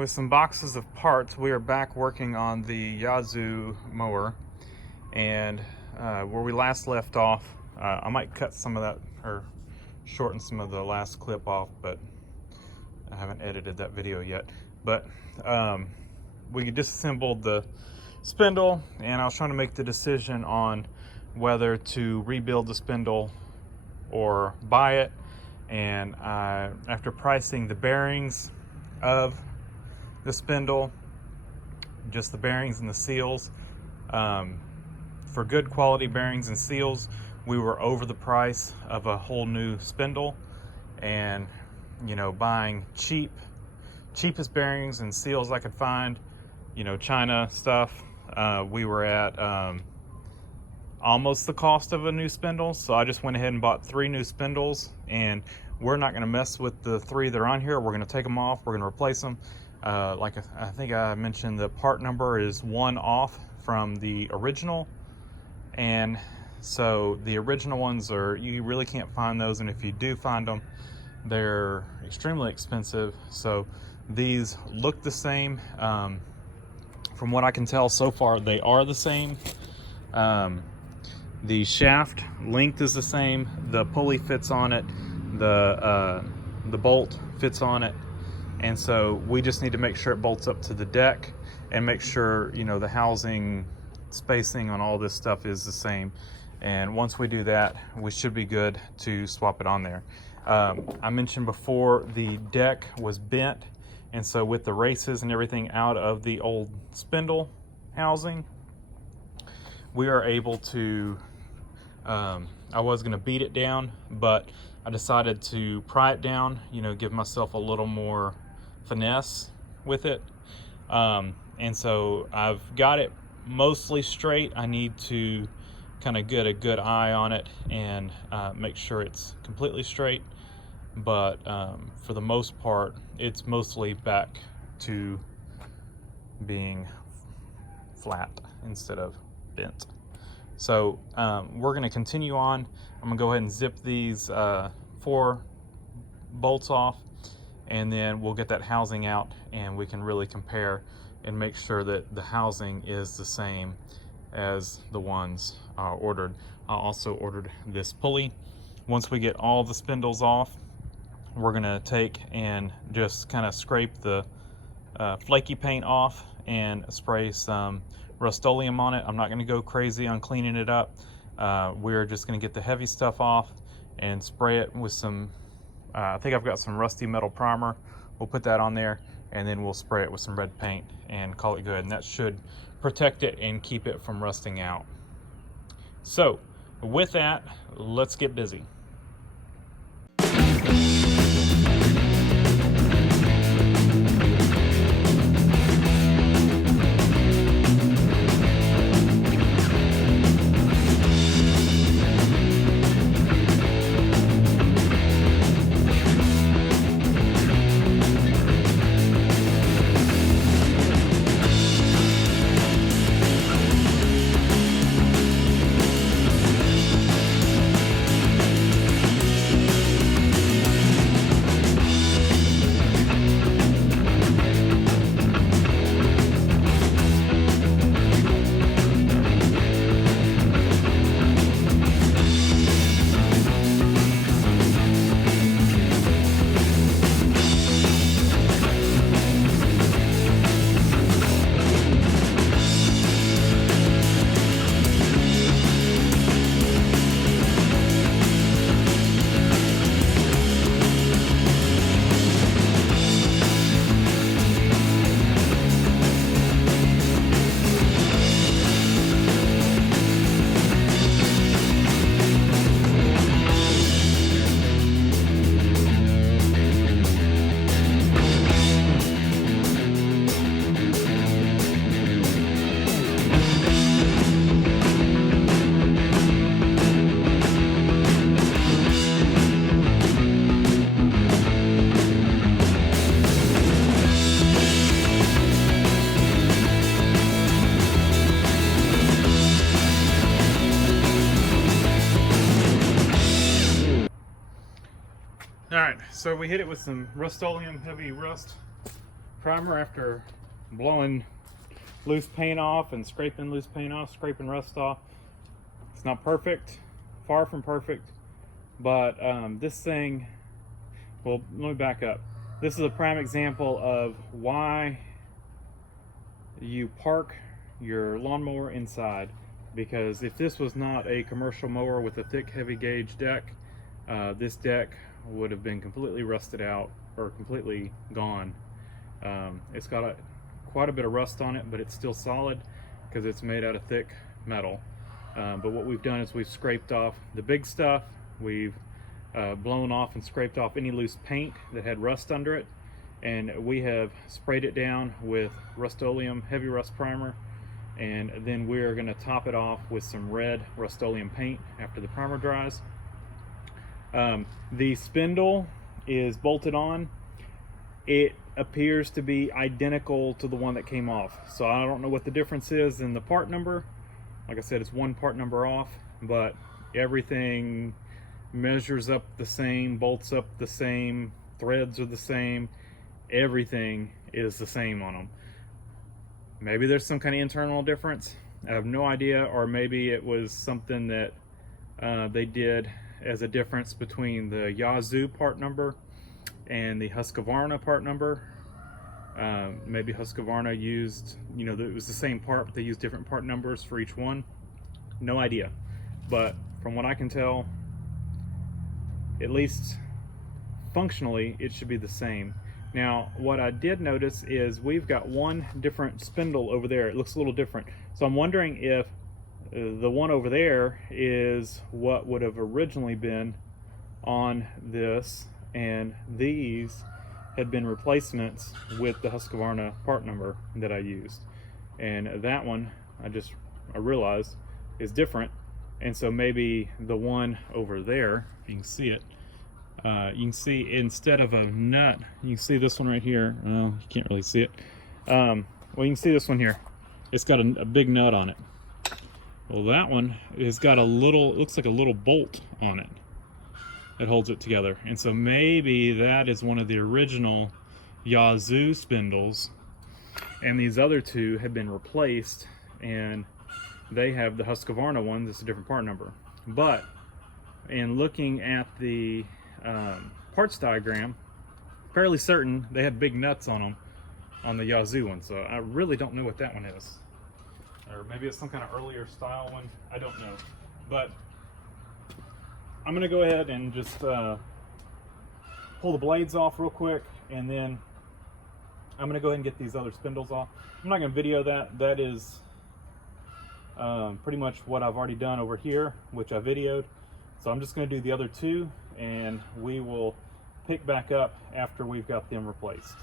with some boxes of parts. We are back working on the Yazoo mower, and where we last left off, I might cut some of that or shorten some of the last clip off, but I haven't edited that video yet. But we disassembled the spindle, and I was trying to make the decision on whether to rebuild the spindle or buy it. And after pricing the bearings of the spindle, just the bearings and the seals, for good quality bearings and seals, we were over the price of a whole new spindle. And you know, buying cheapest bearings and seals I could find, you know, China stuff, we were at almost the cost of a new spindle. So I just went ahead and bought 3 new spindles, and we're not going to mess with the 3 that are on here. We're going to take them off. We're going to replace them. Like I think I mentioned, the part number is 1 off from the original, and so the original ones are, you really can't find those, and if you do find them, they're extremely expensive. So these look the same. From what I can tell so far, they are the same. The shaft length is the same, the pulley fits on it, the bolt fits on it, and so we just need to make sure it bolts up to the deck and make sure, you know, the housing spacing on all this stuff is the same. And once we do that, we should be good to swap it on there. I mentioned before, the deck was bent, and so with the races and everything out of the old spindle housing, we are able to, I was going to beat it down, but I decided to pry it down, you know, give myself a little more finesse with it. And so I've got it mostly straight. I need to kind of get a good eye on it and make sure it's completely straight. But for the most part, it's mostly back to being flat instead of bent. So we're going to continue on. I'm going to go ahead and zip these 4 bolts off, and then we'll get that housing out, and we can really compare and make sure that the housing is the same as the ones ordered. I also ordered this pulley. Once we get all the spindles off, we're going to take and just kind of scrape the flaky paint off and spray some Rust-Oleum on it. I'm not going to go crazy on cleaning it up. We're just going to get the heavy stuff off and spray it with some, I think I've got some rusty metal primer. We'll put that on there, and then we'll spray it with some red paint and call it good. And that should protect it and keep it from rusting out. So with that, let's get busy. All right, so we hit it with some Rust-Oleum heavy rust primer after blowing loose paint off and scraping loose paint off, scraping rust off. It's not perfect, far from perfect, but this thing, well, let me back up. This is a prime example of why you park your lawnmower inside, because if this was not a commercial mower with a thick, heavy gauge deck, this deck would have been completely rusted out or completely gone. It's got quite a bit of rust on it, but it's still solid because it's made out of thick metal. But what we've done is we've scraped off the big stuff. We've blown off and scraped off any loose paint that had rust under it, and we have sprayed it down with Rust-Oleum heavy rust primer, and then we're going to top it off with some red Rust-Oleum paint after the primer dries. The spindle is bolted on. It appears to be identical to the one that came off, so I don't know what the difference is in the part number. Like I said, it's one part number off, but everything measures up the same, bolts up the same, threads are the same, everything is the same on them. Maybe there's some kind of internal difference, I have no idea, or maybe it was something that they did as a difference between the Yazoo part number and the Husqvarna part number. Maybe Husqvarna used, you know, it was the same part, but they used different part numbers for each one. No idea. But from what I can tell, at least functionally, it should be the same. Now, what I did notice is we've got one different spindle over there. It looks a little different. So I'm wondering if the one over there is what would have originally been on this, and these had been replacements with the Husqvarna part number that I used. And that one, I realized, is different. And so maybe the one over there, you can see it, you can see instead of a nut, you can see this one right here. Well, you can't really see it. Well, you can see this one here. It's got a big nut on it. Well, that one has got a little, looks like a little bolt on it that holds it together. And so maybe that is one of the original Yazoo spindles, and these other two have been replaced, and they have the Husqvarna one that's a different part number. But in looking at the parts diagram, fairly certain they had big nuts on them on the Yazoo one, so I really don't know what that one is. Or maybe it's some kind of earlier style one, I don't know. But I'm gonna go ahead and just pull the blades off real quick, and then I'm gonna go ahead and get these other spindles off. I'm not gonna video that. That is pretty much what I've already done over here, which I videoed. So I'm just gonna do the other two, and we will pick back up after we've got them replaced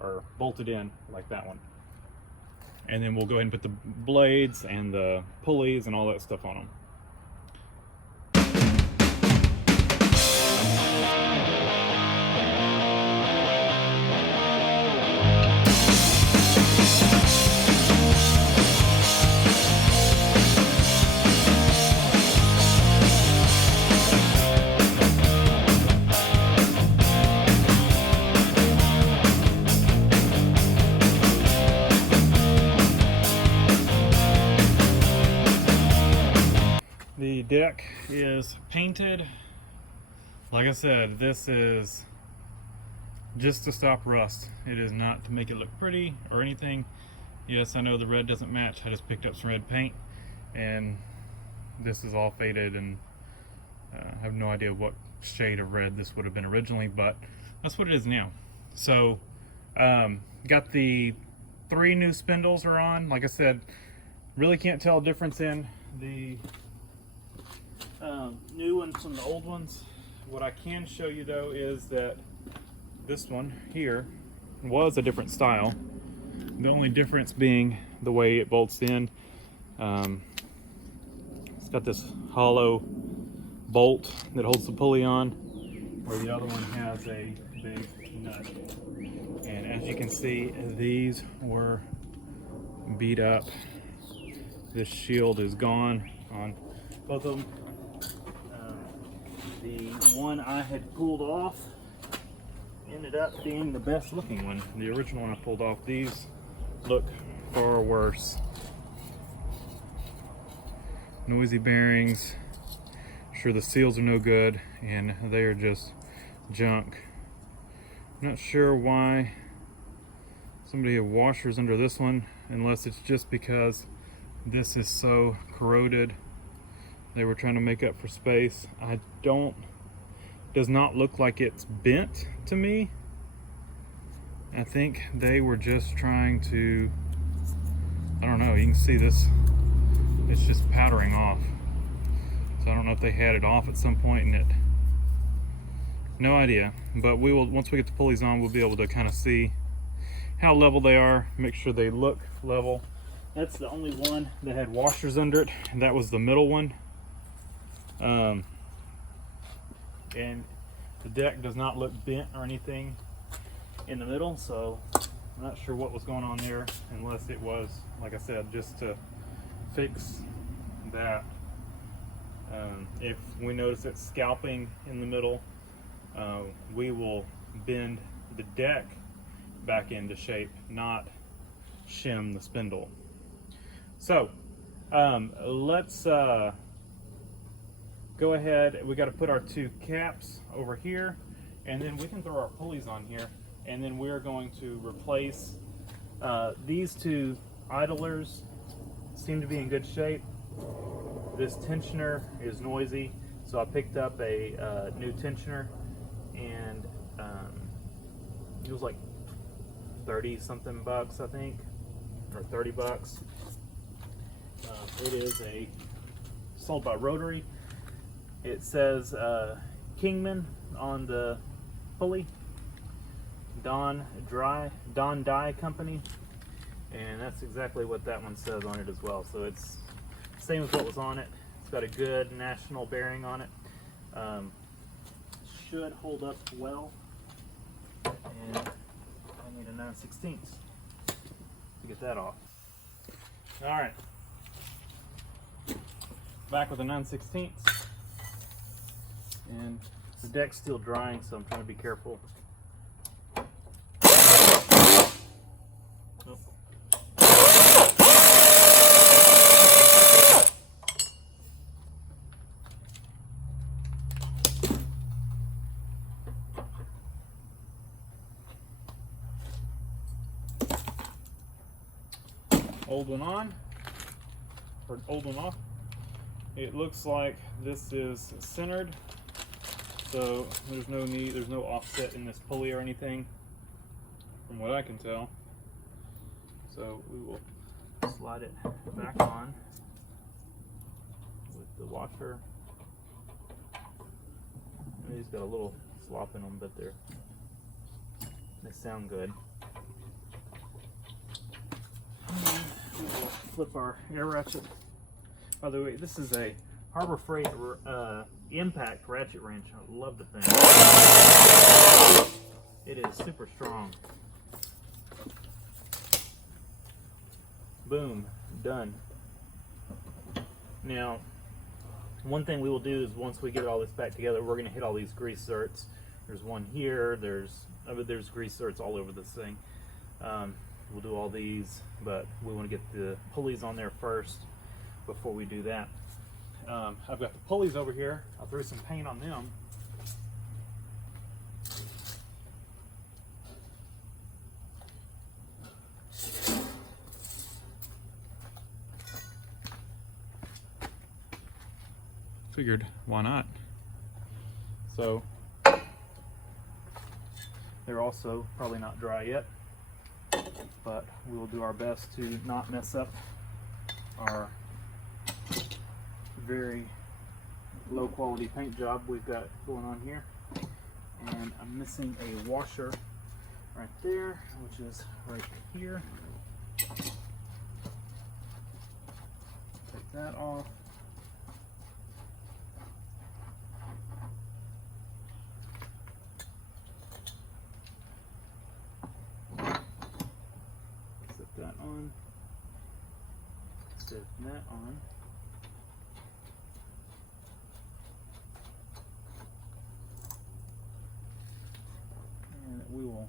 or bolted in like that one. And then we'll go ahead and put the blades and the pulleys and all that stuff on them. The deck is painted. Like I said, this is just to stop rust. It is not to make it look pretty or anything. Yes, I know the red doesn't match. I just picked up some red paint, and this is all faded, and I have no idea what shade of red this would have been originally, but that's what it is now. So got the 3 new spindles are on. Like I said, really can't tell a difference in the new ones from the old ones. What I can show you though is that this one here was a different style. The only difference being the way it bolts in. It's got this hollow bolt that holds the pulley on, where the other one has a big nut. And as you can see, these were beat up. This shield is gone on both of them. The one I had pulled off ended up being the best looking one. The original one I pulled off. These look far worse. Noisy bearings. Sure, the seals are no good, and they are just junk. I'm not sure why somebody had washers under this one, unless it's just because this is so corroded. They were trying to make up for space. Does not look like it's bent to me. I think they were just trying to, I don't know, you can see this, it's just powdering off. So I don't know if they had it off at some point and it, no idea. But we will, once we get the pulleys on, we'll be able to kind of see how level they are, make sure they look level. That's the only one that had washers under it, and that was the middle one. And the deck does not look bent or anything in the middle, so I'm not sure what was going on there, unless it was, like I said, just to fix that. If we notice it scalping in the middle, we will bend the deck back into shape, not shim the spindle. So let's go ahead. We got to put our two caps over here, and then we can throw our pulleys on here, and then we're going to replace these two idlers. Seem to be in good shape. This tensioner is noisy, so I picked up a new tensioner, and it was like 30 something bucks, I think, or 30 bucks. It is sold by Rotary. It says Kingman on the pulley, Don Dye Company, and that's exactly what that one says on it as well. So it's same as what was on it. It's got a good national bearing on it. Should hold up well. And I need a 9/16 to get that off. All right. Back with a 9/16. And the deck's still drying, so I'm trying to be careful. Oh. Old one on, or old one off. It looks like this is centered, so there's no need, there's no offset in this pulley or anything, from what I can tell. So we will slide it back on with the washer. And these got a little slop in them, but they sound good. We will flip our air ratchet. By the way, this is a Harbor Freight impact ratchet wrench. I love the thing. It is super strong. Boom, done. Now, one thing we will do is once we get all this back together, we're going to hit all these grease zerks. There's one here. There's grease zerks all over this thing. We'll do all these, but we want to get the pulleys on there first before we do that. I've got the pulleys over here. I threw some paint on them. Figured, why not? So they're also probably not dry yet, but we will do our best to not mess up our very low quality paint job we've got going on here. And I'm missing a washer right there, which is right here. Take that off. Set that on. Set that on. And we will